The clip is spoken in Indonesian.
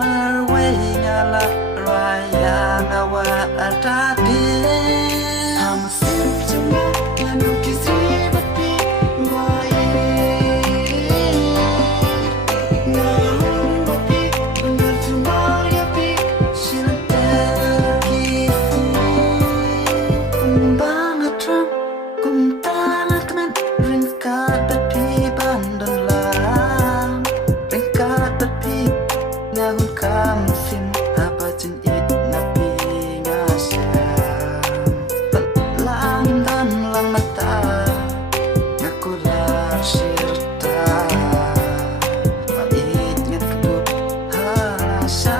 marway ngala raya ngawa atadi hamsin cuma nganu kisri bapi ngoye ngahung bapi bener cuma yapi silantaki kumbangat ram kumtangat teman ringkat bapi bandan lang ringkat bapi ngahul kamsin apa jen it napi ngasyam langin dan lang mata ngakular sirta mait ngat kedup halasa